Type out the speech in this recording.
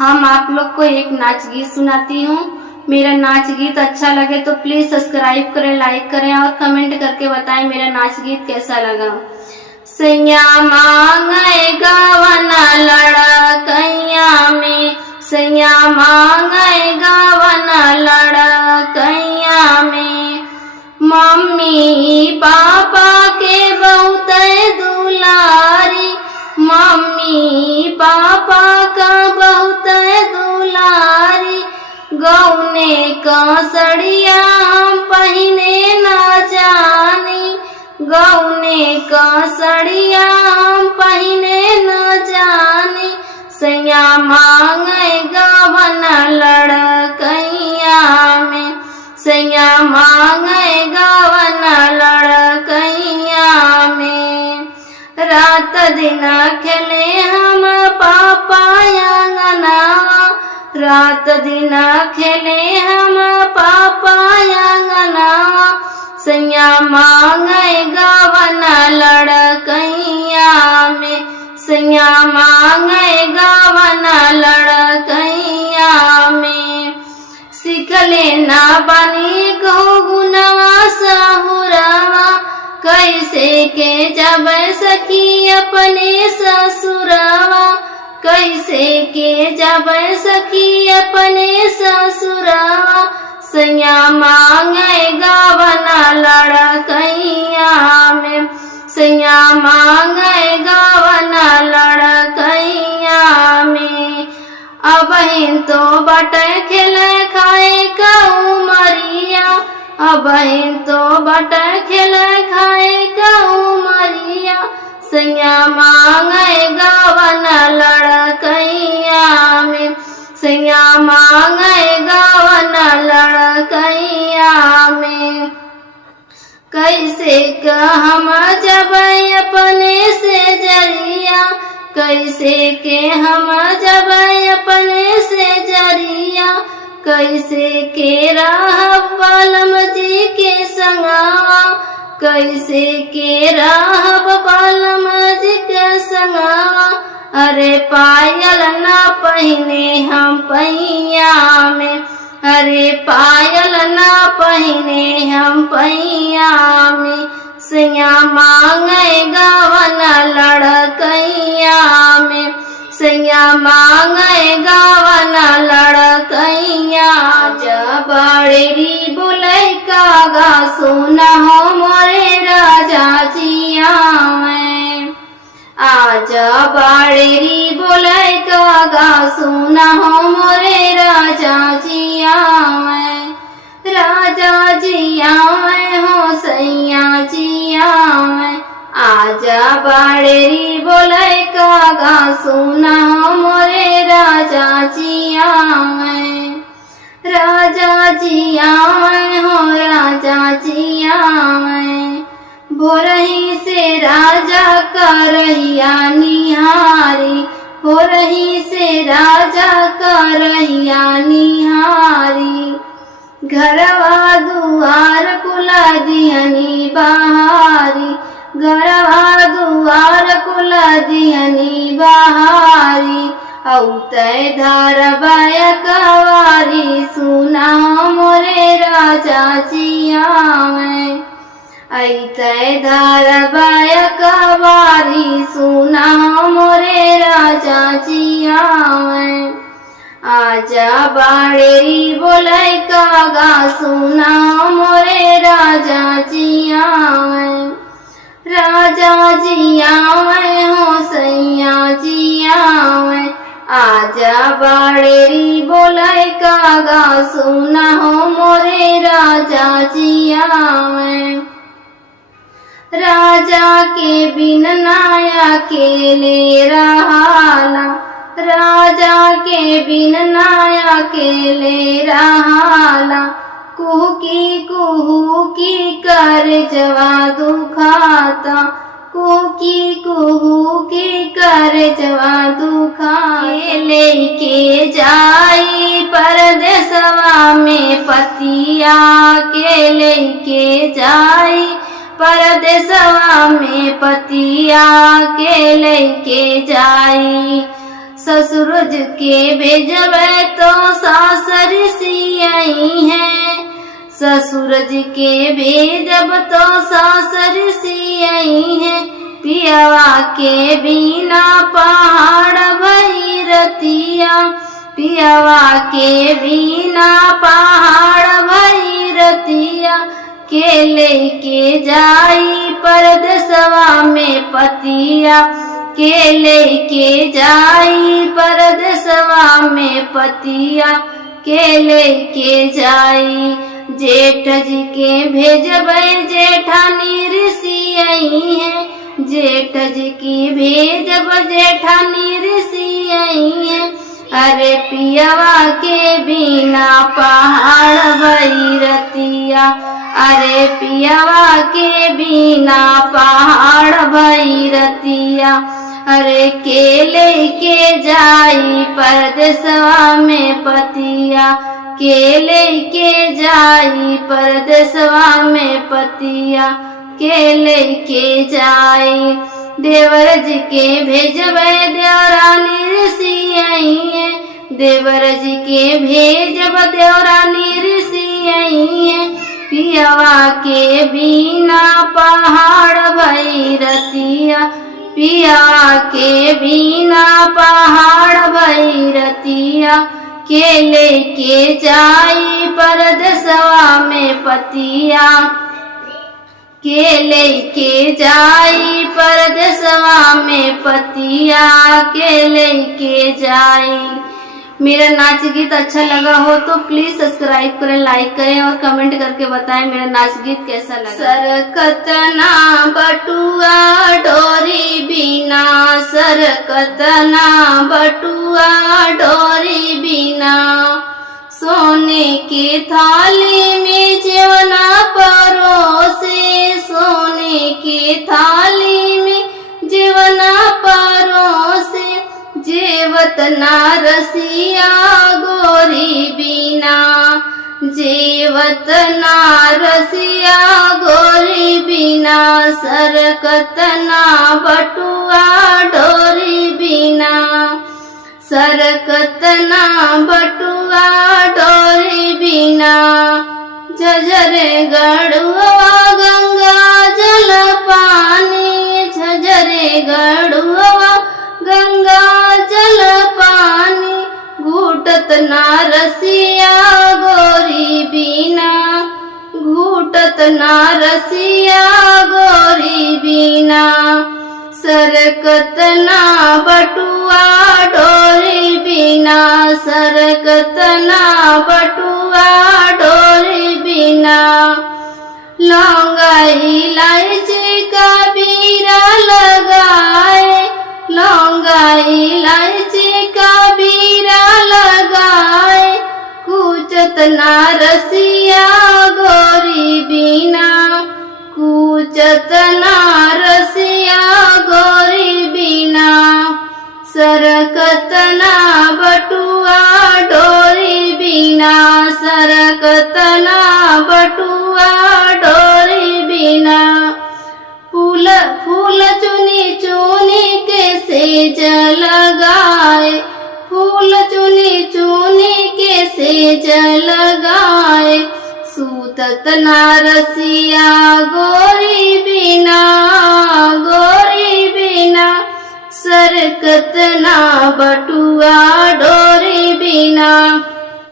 हम आप लोग को एक नाच गीत सुनाती हूँ। मेरा नाच गीत अच्छा लगे तो प्लीज सब्सक्राइब करें, लाइक करें और कमेंट करके बताएं मेरा नाच गीत कैसा लगा। सैया मांगे गावना लड़कैया में, सैया मांगे गावना लड़कैया में, मम्मी पापा के बहुत दुलारी, मम्मी पापा का बहुत दुलारी, गौने का सड़िया हम पहने न जानी, गौने का सड़िया हम पहने न जानी, सैया मांगे गावना लड़कैया में, सैया मांगे गावना लड़कैया में। रात दिन खेले हम पापा अंगनावा, रात दिन खेले हम पापा अंगनावा, सैया मांगे गावना लड़कैया में, सैया मांगे गावना लड़कैया में। सीख लेना बनी को गुनवा सहुरवा, कैसे के जब सखी अपने ससुरवा, कैसे के जब सखी अपने ससुरवा, सैया मांगे गावना लड़कैया में, सैया मांगे गावना लड़कैया में। अबहिन तो बटे खेले खाए का उमरिया, अबहिन तो बटे खेले खाए का उमरिया, सैया मांगे गावना लड़कैया में, सैया मांगे गावना लड़कैया में। कैसे का हम जब अपने से जरिया, कैसे के हम जब अपने से जरिया, कैसे के राह बालम जी के संगवा, कैसे के राह बालम जी के संगवा। अरे पायल ना पहने हम पैया में, अरे पायल ना पहने हम पैया में, सैया मांगे गावना लड़कैया में, सैया मांगे गावना लड़कैया। जब बड़ेरी बोले कागा सुना हो मोरे राजा जिया में, आजा बाड़ेरी बोले कागा सुना हो मोरे राजा जिया में, राजा जिया में हो सैया जिया में। आजा बाड़ेरी बोले कागा सुना हो मोरे राजा जिया में, राजा जिया में हो राजा जिया में। भोरही से राजा का रहिया निहारी, भोरही से राजा का रहिया निहारी, घरवा दुआर कुला दिहनी बहारी, घरवा दुआर कुला दिहनी बहारी। औतै धारबाया कवारी सुना मोरे राजा जिया में, ऐतै धारबाया कवारी सुना मोरे राजा जिया में। आजा बाड़ेरी बोले कागा सुना मोरे राजा जिया में, राजा जिया में हो सैया जिया में। आजा बाड़ेरी बोले कागा सुना हो मोरे राजा जिया में। राजा के बिन नाया अकेले रहाला, राजा के बिन नाया अकेले रहाला, कुहू की कर जवा दुखाता, कुहू की कर जवा दुखा। लेके जाई परदेसवा में पतिया के, लेके जाई परदेसवा में पतिया के लेके जाई। ससुरज के भेजबे तो सासर सियाई है, ससुरज के भेजब तो सासर सियाई है। पियवा के बिना पहाड़ भई रतिया, पियवा के बिना पहाड़ भई रतिया। के लेके जाई परदेसवा में पतिया, के लेके जाई परदेसवा में पतिया, के लेके जाई। जेठ जी के भेजबै जेठानी ऋषियई है, जेठ जी की भेजब जेठानी ऋषियई है। अरे पियवा के बिना पहाड़ भई रतिया, अरे पियवा के बिना पहाड़ भई रतिया। अरे के लेके जाई परदेसवा में पतिया, के लेके जाई परदेसवा में पतिया, के लेके जाई। देवर जी के भेजबै देवरानी ऋषियई है, देवर जी के भेजब देवरानी ऋषियई है। पियवा के बिना पहाड़ भई रतिया, पियवा के बिना पहाड़ भई रतिया। के लेके जाई परदेसवा में पतिया, के लेके जाई परदेसवा में पतिया, के लेके जाई। मेरा नाच गीत अच्छा लगा हो तो प्लीज सब्सक्राइब करें, लाइक करें और कमेंट करके बताएं मेरा नाच गीत कैसा लगा। सरकत ना बटुआ डोरी बिना, सरकत ना बटुआ डोरी बिना। सोने के थाली में जेवना परोसे, सोने के थाली में जेवना परोसे। जेवत ना रसिया गोरी बिना, जेवत ना रसिया गोरी बिना। सरकत ना बटुआ डोरी बिना, सरकत ना बटुआ डोरी बिना। झझरे गड़ुआ गंगा जल पानी, झझरे गड़ुआ गंगा जल पानी। घूटत ना रसिया गोरी बिना, घूटत ना रसिया गोरी बिना। सरकत ना बटुआ डोरी बिना, सरकत ना बटुआ डोरी बिना। लौंगा इलायची का बीरा लगाए, लौंगा इलायची का बीरा लगाए। कूचत ना रसिया गोरी बिना, कूचत ना रसिया गोरी बिना। सरकत ना बटुआ डोरी बिना, सरकत ना बटुआ डोरी बिना। फूल फूल चुनी चुनी के सेज लगाए, फूल चुनी चुनी के सेज लगाए। सूतत ना रसिया गोरी बिना, गोरी बिना। सरकत ना बटुआ डोरी